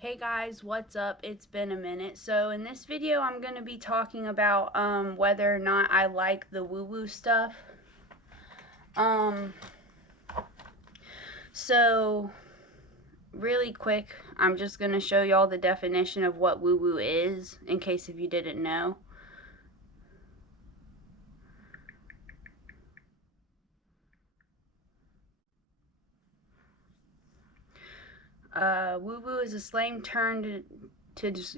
Hey guys, what's up? It's been a minute. So in this video I'm going to be talking about whether or not I like the woo-woo stuff. Um so really quick, I'm just going to show y'all the definition of what woo-woo is in case if you didn't know. Woo-woo is a slang term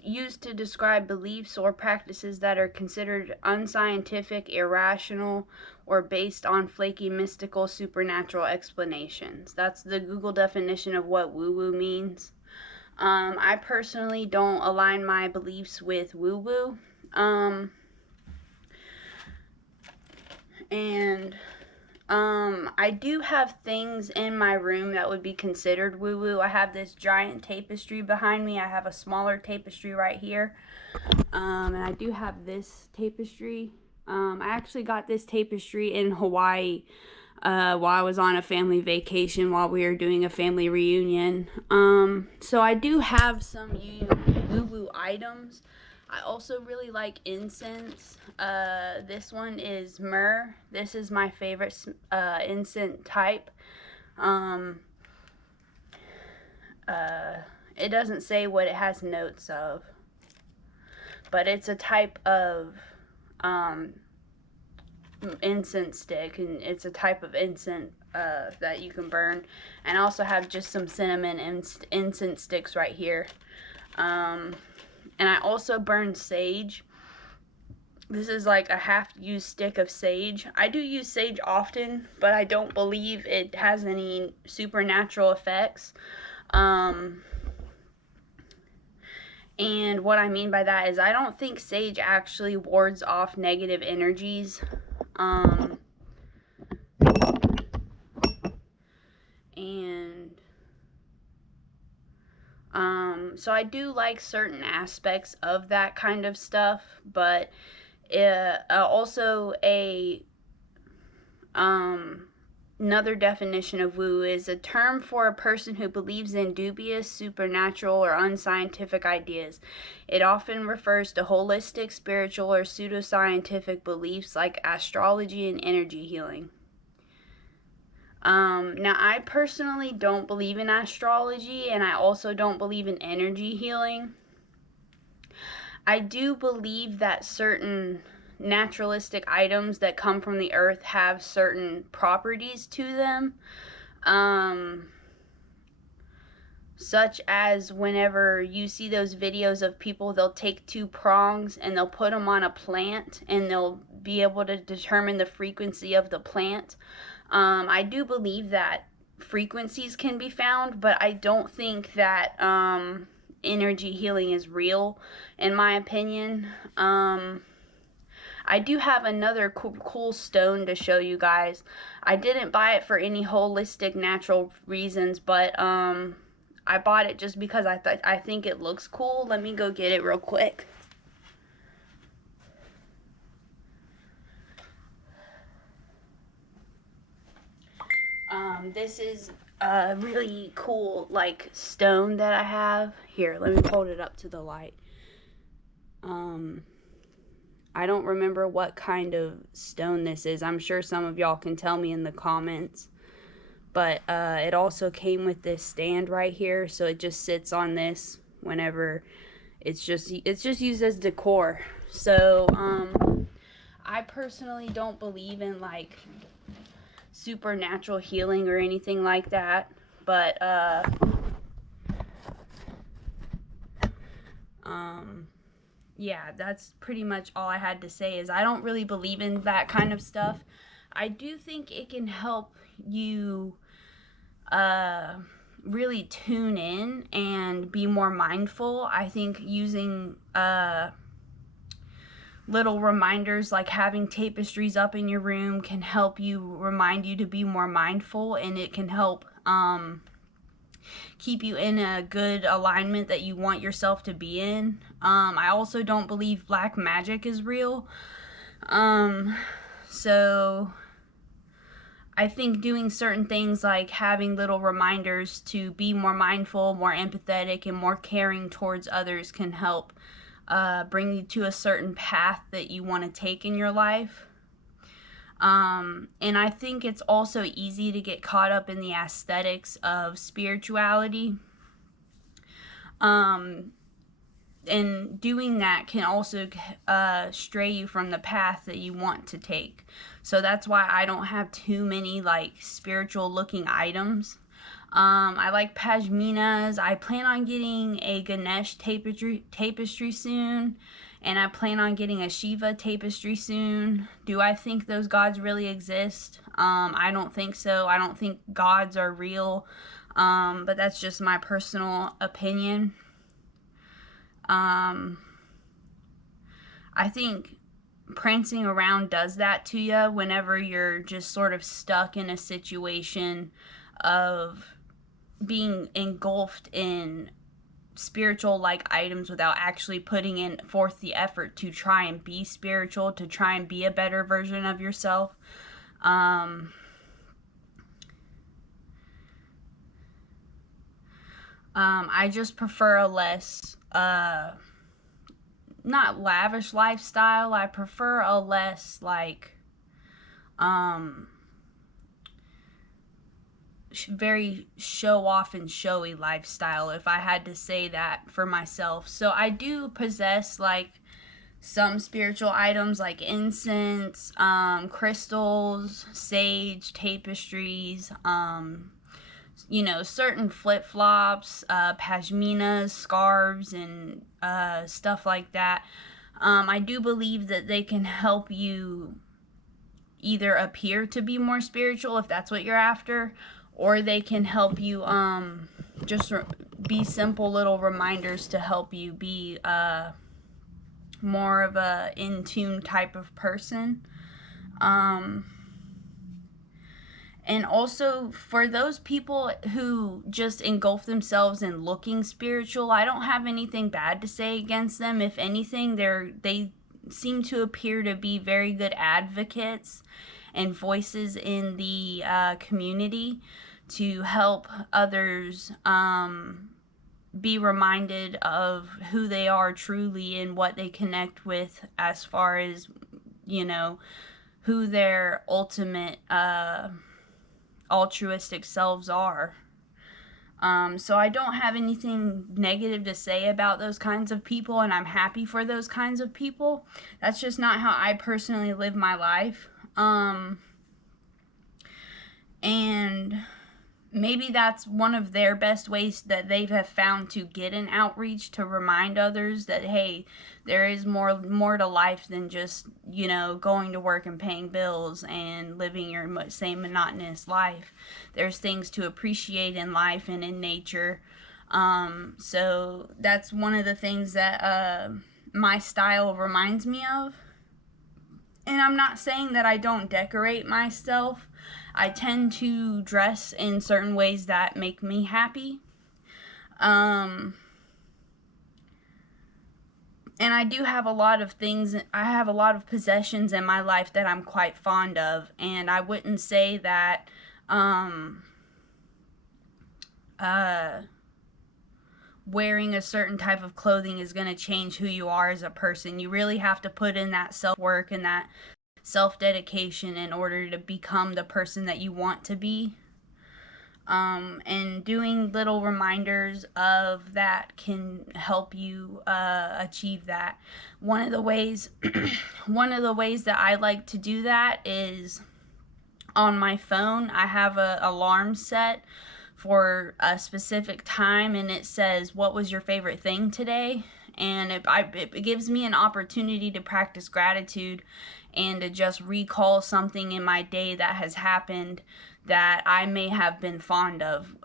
used to describe beliefs or practices that are considered unscientific, irrational, or based on flaky, mystical, supernatural explanations. That's the Google definition of what woo-woo means. I personally don't align my beliefs with woo-woo. And I do have things in my room that would be considered woo-woo. I have this giant tapestry behind me. I have a smaller tapestry right here. And I do have this tapestry. I actually got this tapestry in Hawaii while I was on a family vacation while we were doing a family reunion. So I do have some woo-woo items. I also really like incense. This one is myrrh. This is my favorite incense type. It doesn't say what it has notes of, but it's a type of incense stick, and it's a type of incense that you can burn. And I also have just some cinnamon incense sticks right here. And I also burn sage. This is like a half-used stick of sage. I do use sage often, but I don't believe it has any supernatural effects. And what I mean by that is I don't think sage actually wards off negative energies. So I do like certain aspects of that kind of stuff, but also another definition of woo is a term for a person who believes in dubious, supernatural, or unscientific ideas. It often refers to holistic, spiritual, or pseudoscientific beliefs like astrology and energy healing. Now, I personally don't believe in astrology, and I also don't believe in energy healing. I do believe that certain naturalistic items that come from the earth have certain properties to them. Such as whenever you see those videos of people, they'll take two prongs and they'll put them on a plant and they'll be able to determine the frequency of the plant. I do believe that frequencies can be found, but I don't think that energy healing is real, in my opinion. I do have another cool stone to show you guys. I didn't buy it for any holistic natural reasons, but I bought it just because I think it looks cool. Let me go get it real quick. This is a really cool like stone that I have. Here, let me hold it up to the light. I don't remember what kind of stone this is. I'm sure some of y'all can tell me in the comments. But it also came with this stand right here, so it just sits on this whenever it's just used as decor. So I personally don't believe in like supernatural healing or anything like that, but yeah, that's pretty much all I had to say. Is I don't really believe in that kind of stuff. I do think it can help you really tune in and be more mindful. I think using little reminders like having tapestries up in your room can help you, remind you to be more mindful, and it can help keep you in a good alignment that you want yourself to be in. I also don't believe black magic is real. So I think doing certain things like having little reminders to be more mindful, more empathetic, and more caring towards others can help bring you to a certain path that you want to take in your life. And I think it's also easy to get caught up in the aesthetics of spirituality. Um, and doing that can also stray you from the path that you want to take. So that's why I don't have too many like spiritual looking items. I like pashminas. I plan on getting a Ganesh tapestry soon, and I plan on getting a Shiva tapestry soon. Do I think those gods really exist? I don't think so. I don't think gods are real, but that's just my personal opinion. I think prancing around does that to you whenever you're just sort of stuck in a situation of being engulfed in spiritual like items without actually putting in forth the effort to try and be spiritual, to try and be a better version of yourself. I just prefer a less not lavish lifestyle. I prefer a less like very show off and showy lifestyle, if I had to say that for myself. So I do possess like some spiritual items like incense, crystals, sage, tapestries, certain flip-flops, pashminas, scarves, and stuff like that. I do believe that they can help you either appear to be more spiritual if that's what you're after, or they can help you just be simple little reminders to help you be more of a in tune type of person. And also, for those people who just engulf themselves in looking spiritual, I don't have anything bad to say against them. If anything, they seem to appear to be very good advocates and voices in the community to help others be reminded of who they are truly and what they connect with as far as, who their ultimate altruistic selves are. So I don't have anything negative to say about those kinds of people, and I'm happy for those kinds of people. That's just not how I personally live my life. And maybe that's one of their best ways that they have found to get an outreach, to remind others that, hey, there is more to life than just, going to work and paying bills and living your same monotonous life. There's things to appreciate in life and in nature. So that's one of the things that my style reminds me of. And I'm not saying that I don't decorate myself. I tend to dress in certain ways that make me happy. And I do have a lot of things, I have a lot of possessions in my life that I'm quite fond of. And I wouldn't say that wearing a certain type of clothing is going to change who you are as a person. You really have to put in that self-work and that self-dedication in order to become the person that you want to be. And doing little reminders of that can help you achieve that. One of the ways that I like to do that is on my phone. I have an alarm set for a specific time, and it says, what was your favorite thing today? And it gives me an opportunity to practice gratitude and to just recall something in my day that has happened that I may have been fond of.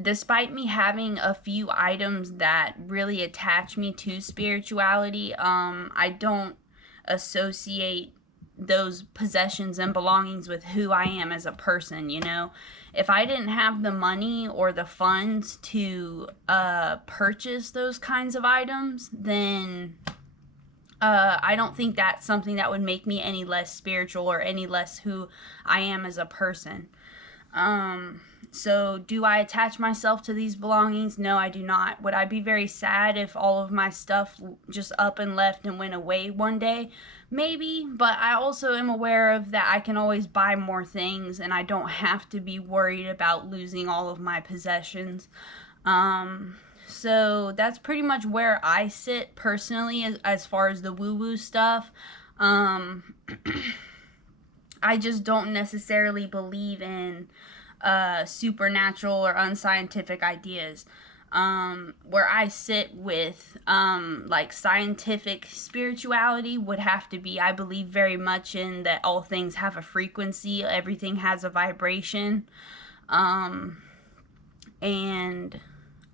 Despite me having a few items that really attach me to spirituality, I don't associate those possessions and belongings with who I am as a person, you know. If I didn't have the money or the funds to purchase those kinds of items, then I don't think that's something that would make me any less spiritual or any less who I am as a person. So do I attach myself to these belongings? No, I do not. Would I be very sad if all of my stuff just up and left and went away one day? Maybe, but I also am aware of that I can always buy more things and I don't have to be worried about losing all of my possessions. So that's pretty much where I sit personally as far as the woo-woo stuff. I just don't necessarily believe in supernatural or unscientific ideas. Where I sit with like scientific spirituality would have to be, I believe very much in that all things have a frequency, everything has a vibration, and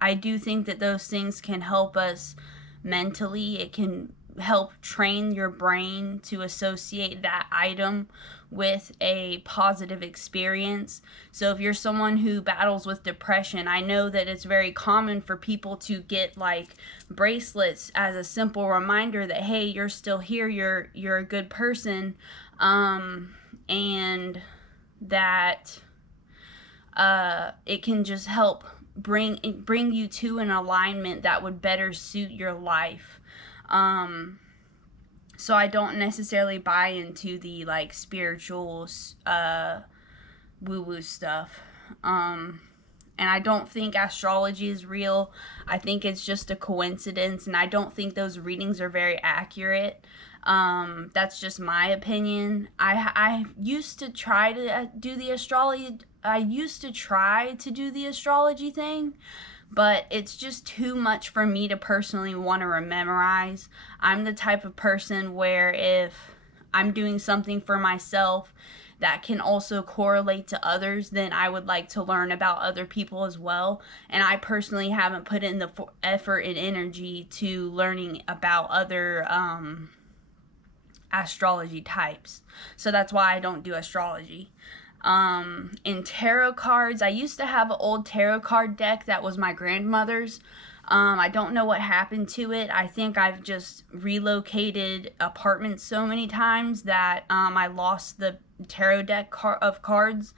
I do think that those things can help us mentally. It can help train your brain to associate that item with a positive experience. So if you're someone who battles with depression, I know that it's very common for people to get like bracelets as a simple reminder that, hey, you're still here, you're a good person, and that it can just help bring you to an alignment that would better suit your life. So I don't necessarily buy into the like spiritual woo-woo stuff. And I don't think astrology is real. I think it's just a coincidence, and I don't think those readings are very accurate. That's just my opinion. I used to try to do the astrology. I used to try to do the astrology thing, but it's just too much for me to personally want to memorize. I'm the type of person where if I'm doing something for myself that can also correlate to others, then I would like to learn about other people as well. And I personally haven't put in the effort and energy to learning about other astrology types. So that's why I don't do astrology. In tarot cards, I used to have an old tarot card deck that was my grandmother's. I don't know what happened to it. I think I've just relocated apartments so many times that I lost the tarot deck of cards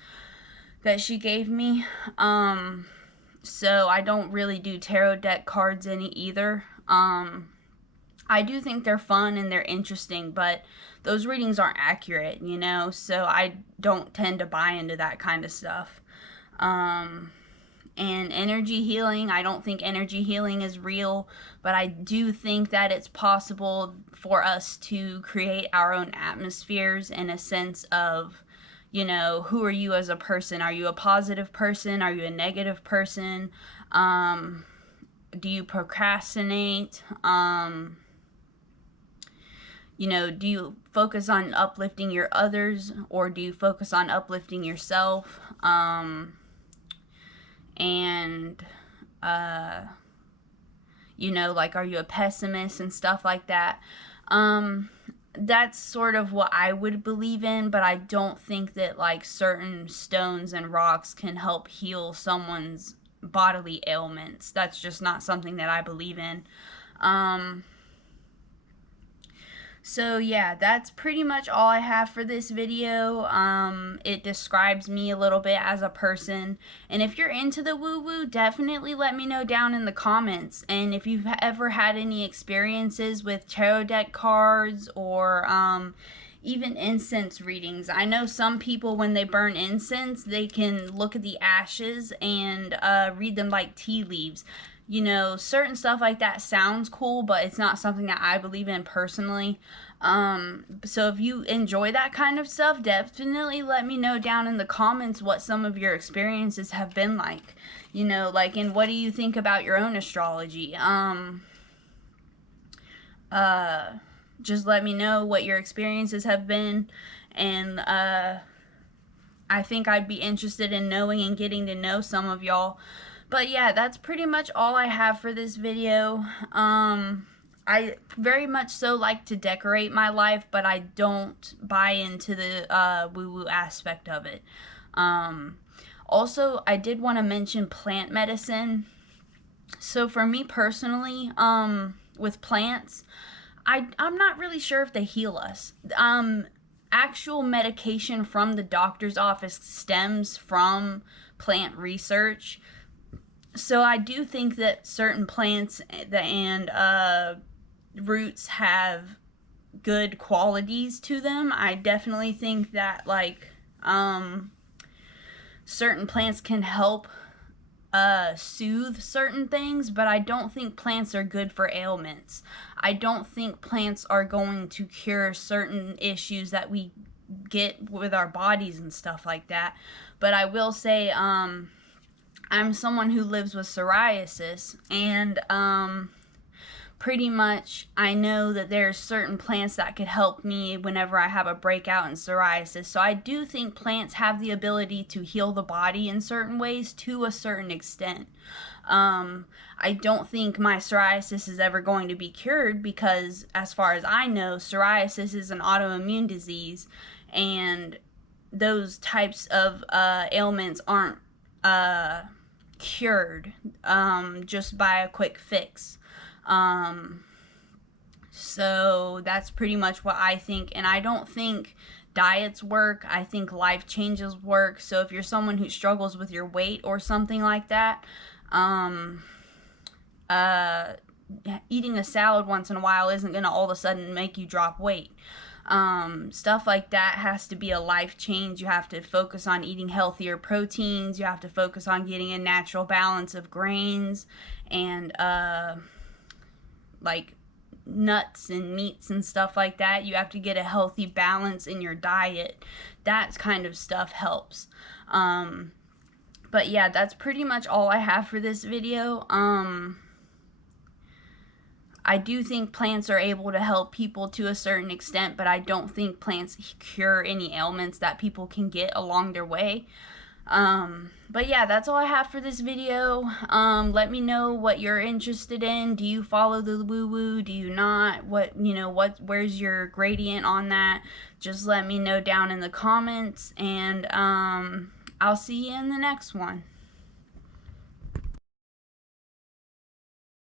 that she gave me. So I don't really do tarot deck cards any either. I do think they're fun and they're interesting, but those readings aren't accurate, you know, so I don't tend to buy into that kind of stuff. And energy healing, I don't think energy healing is real, but I do think that it's possible for us to create our own atmospheres in a sense of, you know, who are you as a person? Are you a positive person? Are you a negative person? Do you procrastinate? You know, do you focus on uplifting your others, or do you focus on uplifting yourself? You know, like, are you a pessimist and stuff like that? That's sort of what I would believe in, but I don't think that, like, certain stones and rocks can help heal someone's bodily ailments. That's just not something that I believe in. So yeah, that's pretty much all I have for this video. It describes me a little bit as a person. And if you're into the woo-woo, definitely let me know down in the comments. And if you've ever had any experiences with tarot deck cards or even incense readings. I know some people, when they burn incense, they can look at the ashes and read them like tea leaves. You know, certain stuff like that sounds cool, but it's not something that I believe in personally. So if you enjoy that kind of stuff, definitely let me know down in the comments what some of your experiences have been like. You know, like, and what do you think about your own astrology? Just let me know what your experiences have been, and I think I'd be interested in knowing and getting to know some of y'all. But yeah, that's pretty much all I have for this video. I very much so like to decorate my life, but I don't buy into the woo-woo aspect of it. Um, Also, I did want to mention plant medicine. So for me personally, with plants, I'm not really sure if they heal us. Actual medication from the doctor's office stems from plant research. So I do think that certain plants and roots have good qualities to them. I definitely think that like certain plants can help soothe certain things, but I don't think plants are good for ailments. I don't think plants are going to cure certain issues that we get with our bodies and stuff like that. But I will say, I'm someone who lives with psoriasis, and pretty much I know that there's certain plants that could help me whenever I have a breakout in psoriasis. So I do think plants have the ability to heal the body in certain ways to a certain extent. I don't think my psoriasis is ever going to be cured because, as far as I know, psoriasis is an autoimmune disease, and those types of ailments aren't cured just by a quick fix. So that's pretty much what I think, and I don't think diets work. I think life changes work. So if you're someone who struggles with your weight or something like that, eating a salad once in a while isn't going to all of a sudden make you drop weight. Stuff like that has to be a life change. You have to focus on eating healthier proteins. You have to focus on getting a natural balance of grains and like nuts and meats and stuff like that. You have to get a healthy balance in your diet. That kind of stuff helps. But yeah, that's pretty much all I have for this video. I do think plants are able to help people to a certain extent, but I don't think plants cure any ailments that people can get along their way. But yeah, that's all I have for this video. Let me know what you're interested in. Do you follow the woo-woo? Do you not? Where's your gradient on that? Just let me know down in the comments, and I'll see you in the next one.